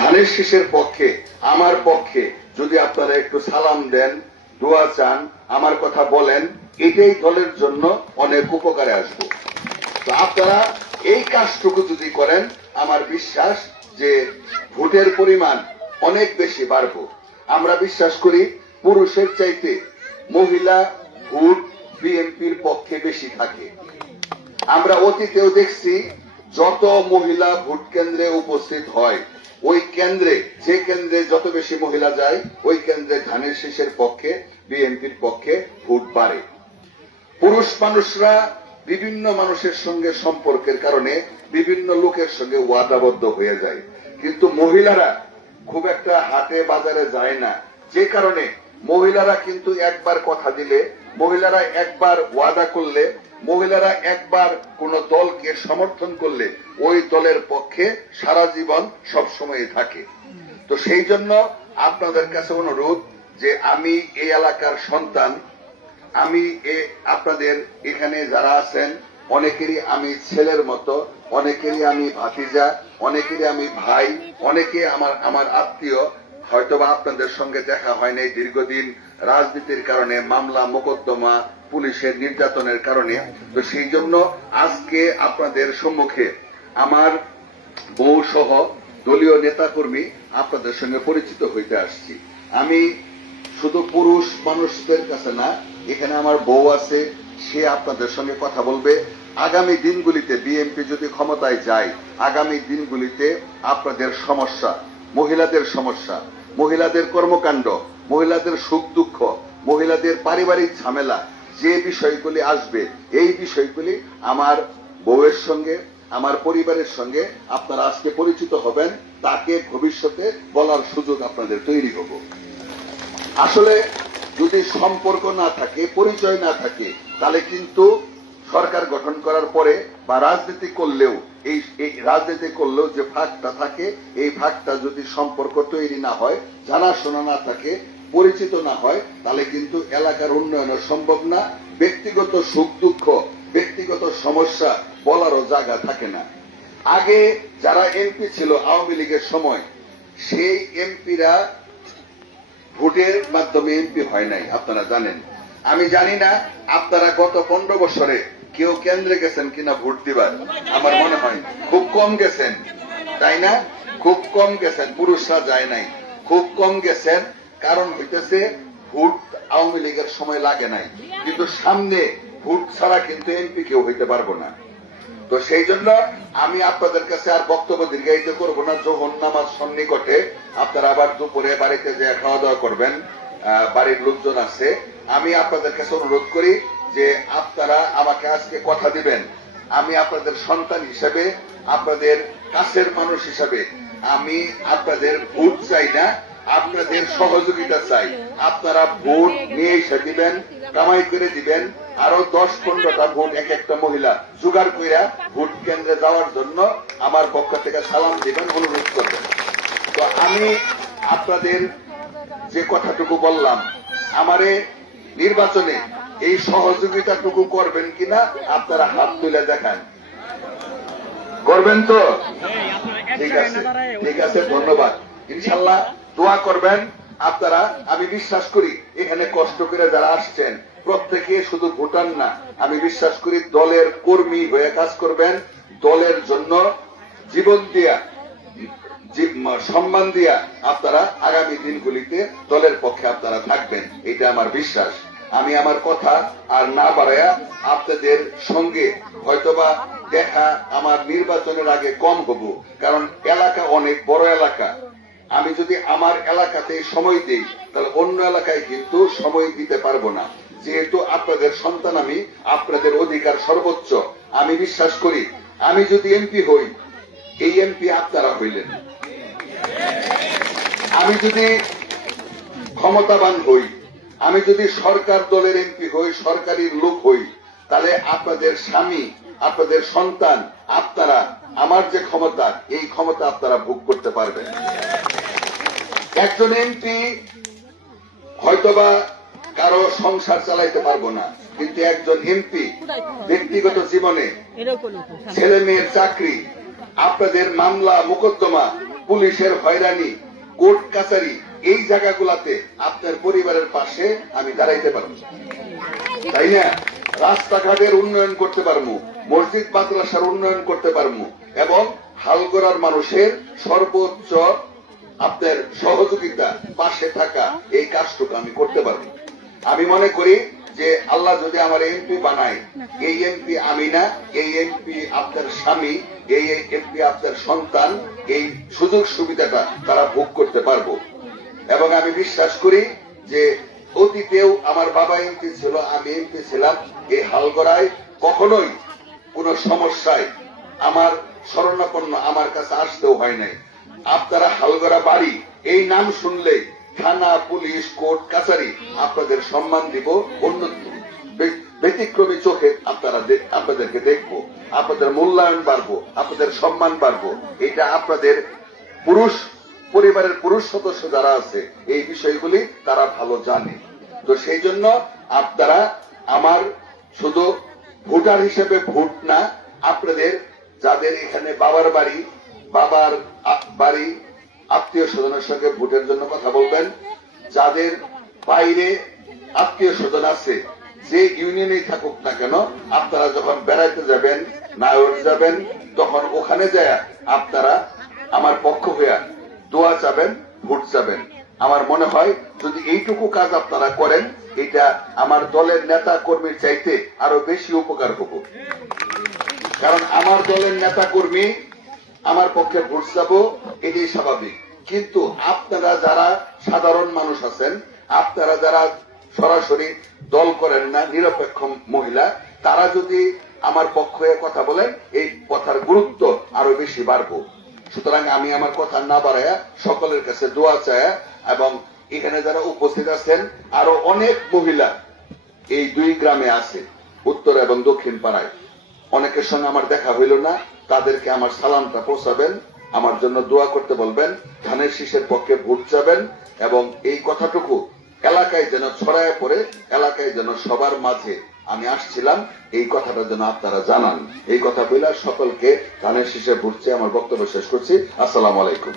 ধানের শীষের পক্ষে আমার পক্ষে যদি আপনারা একটু সালাম দেন, দোয়া চান, আমার কথা বলেন, এটাই দলের জন্য অনেক উপকারে আসবে। তো আপনারা এই কাজটুকু যদি করেন, আমার বিশ্বাস যে ভোটের পরিমাণ অনেক বেশি বাড়বে। আমরা বিশ্বাস করি পুরুষের চাইতে মহিলা ভোট বিএনপির পক্ষে বেশি থাকে। আমরা অতীতেও দেখছি যত মহিলা ভোট কেন্দ্রে উপস্থিত হয়, ওই কেন্দ্রে যে কেন্দ্রে যত বেশি মহিলা যায়, ওই কেন্দ্রে ধানের শীষের পক্ষে বিএনপির পক্ষে ভোট বাড়ে। পুরুষ মানুষরা বিভিন্ন মানুষের সঙ্গে সম্পর্কের কারণে বিভিন্ন লোকের সঙ্গে ওয়াদাবদ্ধ হয়ে যায়, কিন্তু মহিলারা খুব একটা হাটে বাজারে যায় না। যে কারণে মহিলারা কিন্তু একবার কথা দিলে, মহিলারা একবার ওয়াদা করলে, মহিলারা একবার কোন দলকে সমর্থন করলে ওই দলের পক্ষে সারা জীবন সবসময় থাকে। তো সেই জন্য আপনাদের কাছে অনুরোধ যে আমি এই এলাকার সন্তান, আমি আপনাদের এখানে যারা আছেন অনেকেরই আমি ছেলের মতো, অনেকেরই আমি ভাতিজা, অনেকেরই আমি ভাই, অনেকে আমার আত্মীয়। হয়তোবা আপনাদের সঙ্গে দেখা হয় নাই দীর্ঘদিন রাজনীতির কারণে, মামলা মোকদ্দমা, পুলিশের নির্যাতনের কারণে। তো সেই জন্য আজকে আপনাদের সম্মুখে আমার বউ সহ দলীয় নেতাকর্মী আপনাদের সঙ্গে পরিচিত হইতে আসছি। আমি শুধু পুরুষ মানুষদের কাছে না, এখানে আমার বউ আছে, সে আপনাদের সঙ্গে কথা বলবে। আগামী দিনগুলিতে বিএনপি যদি ক্ষমতায় যায়, আগামী দিনগুলিতে আপনাদের সমস্যা, মহিলাদের সমস্যা, মহিলাদের কর্মকাণ্ড, মহিলাদের সুখ দুঃখ, মহিলাদের পারিবারিক ঝামেলা, যে বিষয়গুলি আসবে, এই বিষয়গুলি আমার বউয়ের সঙ্গে, আমার পরিবারের সঙ্গে আপনারা আজকে পরিচিত হবেন। তাকে ভবিষ্যতে বলার সুযোগ আপনাদের তৈরি হবে। আসলে যদি সম্পর্ক না থাকে, পরিচয় না থাকে, তাহলে কিন্তু সরকার গঠন করার পরে বা রাজনীতি করলেও এই রাজনীতি করলেও যে ভাগটা থাকে, এই ভাগটা যদি সম্পর্ক তৈরি না হয়, জানাশোনা না থাকে, পরিচিত না হয়, তাহলে কিন্তু এলাকার উন্নয়ন সম্ভব না। ব্যক্তিগত সুখ দুঃখ, ব্যক্তিগত সমস্যা বলারও জায়গা থাকে না। আগে যারা এমপি ছিল আওয়ামী লীগের সময়, সেই এমপিরা ভোটের মাধ্যমে এমপি হয় নাই, আপনারা জানেন। আমি জানি না আপনারা গত 15 বছরে কেউ কেন্দ্রে গেছেন কিনা ভোট দিবার। আমার মনে হয় খুব কম গেছেন, তাই না? খুব কম গেছেন, পুরুষরা যায় নাই, খুব কম গেছেন। কারণ হইতেছে ভোট আওয়ামী লীগের সময় লাগে নাই, কিন্তু সামনে ভোট ছাড়া কিন্তু এমপি কেউ হইতে পারবো না। তো সেই জন্য আমি আপনাদের কাছে আর বক্তব্য দীর্ঘায়িত করবো না। যখন নামাজ সন্নিকটে, আপনারা আবার দুপুরে বাড়িতে যে খাওয়া দাওয়া করবেন, বাড়ির লোকজন আছে, আমি আপনাদের কাছে অনুরোধ করি যে আপনারা আমাকে আজকে কথা দিবেন। আমি আপনাদের সন্তান হিসেবে, আপনাদের কাছের মানুষ হিসেবে আমি আপনাদের ভোট চাই না, আপনাদের সহযোগিতা চাই। আপনারা ভোট নিয়ে এসে দিবেন, কামাই করে দিবেন। আরো 10-15টা ভোট এক একটা মহিলা জোগাড় কইরা ভোট কেন্দ্রে যাওয়ার জন্য আমার পক্ষ থেকে সালাম দিবেন, অনুরোধ করবেন। তো আমি আপনাদের যে কথাটুকু বললাম, আমারে নির্বাচনে এই সহযোগিতাটুকু করবেন কিনা আপনারা হাত তুলে দেখান। করবেন তো? ঠিক আছে, ঠিক আছে, ধন্যবাদ। ইনশাল্লাহ দোয়া করবেন আপনারা। আমি বিশ্বাস করি এখানে কষ্ট করে যারা আসছেন প্রত্যেকে শুধু ভোটার না, আমি বিশ্বাস করি দলের কর্মী হয়ে কাজ করবেন, দলের জন্য জীবন দিয়া, সম্মান দিয়া আপনারা আগামী দিনগুলিতে দলের পক্ষে আপনারা থাকবেন, এটা আমার বিশ্বাস। আমি আমার কথা আর না বাড়ায়া আপনাদের সঙ্গে হয়তোবা দেখা আমার নির্বাচনের আগে কম হব, কারণ এলাকা অনেক বড় এলাকা। আমি যদি আমার এলাকাতে সময় দিই, তাহলে অন্য এলাকায় কিন্তু সময় দিতে পারবো না। যেহেতু আপনাদের সন্তান আমি, আপনাদের অধিকার সর্বোচ্চ। আমি বিশ্বাস করি আমি যদি এমপি হই, এই এমপি আপনারা হইলেন। আমি যদি ক্ষমতাবান হই, আমি যদি সরকার দলের এমপি হই, সরকারি লোক হই, তাহলে আপনাদের স্বামী, আপনাদের সন্তান, আপনারা আমার যে ক্ষমতা, এই ক্ষমতা আপনারা ভোগ করতে পারবেন। একজন এমপি হয়তোবা কারো সংসার চালাইতে পারবো না, কিন্তু একজন এমপি ব্যক্তিগত জীবনে ছেলে মেয়ের চাকরি, আপনাদের মামলা মোকদ্দমা, পুলিশের হয়রানি, কোর্ট কাছারি, এই জায়গাগুলাতে আপনার পরিবারের পাশে আমি দাঁড়াইতে পারবো, তাই না? রাস্তাঘাটের উন্নয়ন করতে পারবো, মসজিদ মাদ্রাসার উন্নয়ন করতে পারবো, এবং হালগড়ার মানুষের সর্বোচ্চ আপনার সহযোগিতা, পাশে থাকা, এই কাজটুকু আমি করতে পারবো। আমি মনে করি যে আল্লাহ যদি আমার এমপি বানায়, এই এমপি আমি না, এই এমপি আপনার স্বামী, এই এমপি আপনার সন্তান, এই সুযোগ সুবিধাটা তারা ভোগ করতে পারবো। এবং আমি বিশ্বাস করি যে অতীতেও আমার বাবা এমপি ছিল, আমি এমপি ছিলাম, এই হালগড়ায় কখনোই কোনো সমস্যায় আমার শরণাপন্ন আমার কাছে আসতেও হয় নাই। আপনারা হালগড়া বাড়ি এই নাম শুনলেই থানা, পুলিশ, কোর্ট কাছারি আপনাদের সম্মান দিব, অন্য ব্যতিক্রমী চোখে আপনাদেরকে দেখবো, আপনাদের মূল্যায়ন বাড়বো, আপনাদের সম্মান বাড়বো। এটা আপনাদের পুরুষ পরিবারের পুরুষ সদস্য যারা আছে এই বিষয়গুলি তারা ভালো জানে। তো সেই জন্য আপনারা আমার শুধু ভোটার হিসেবে ভোট না, আপনাদের যাদের এখানে বাবার বাড়ি আত্মীয় স্বজনের সঙ্গে ভোটের জন্য কথা বলবেন, যাদের বাইরে আত্মীয় স্বজন আছে যে ইউনিয়নেই থাকুক না কেন, আপনারা যখন বেড়াইতে যাবেন, নায়র যাবেন, তখন ওখানে যায় আপনারা আমার পক্ষ হয়ে দোয়া চাবেন, ভোট চাবেন। আমার মনে হয় যদি এইটুকু কাজ আপনারা করেন, এটা আমার দলের নেতা কর্মীর চাইতে আরো বেশি উপকার হব। কারণ আমার দলের নেতা কর্মী আমার পক্ষে ভোট চাবো, এটাই স্বাভাবিক। কিন্তু আপনারা যারা সাধারণ মানুষ আছেন, আপনারা যারা সরাসরি দল করেন না, নিরপেক্ষ মহিলা, তারা যদি আমার পক্ষে কথা বলেন, এই কথার গুরুত্ব আরো বেশি বাড়বো। সুতরাং আমি আমার কথা না বাড়ায়া সকলের কাছে দোয়া চায়া, এবং এখানে যারা উপস্থিত আছেন আরো অনেক মহিলা এই দুই গ্রামে আছে, উত্তর এবং দক্ষিণ পাড়ায়, অনেকের সঙ্গে আমার দেখা হইল না, তাদেরকে আমার সালামটা পৌঁছাবেন, আমার জন্য দোয়া করতে বলবেন, ধানের শীষের পক্ষে ভোট চাবেন, এবং এই কথাটুকু এলাকায় যেন ছড়ায় পড়ে, এলাকায় যেন সবার মাঝে আমি আসছিলাম এই কথাটা যেন আপনারা জানান। এই কথা বলে সকলকে ধানের শীষে ভোট চেয়ে আমার বক্তব্য শেষ করছি। আসসালামু আলাইকুম।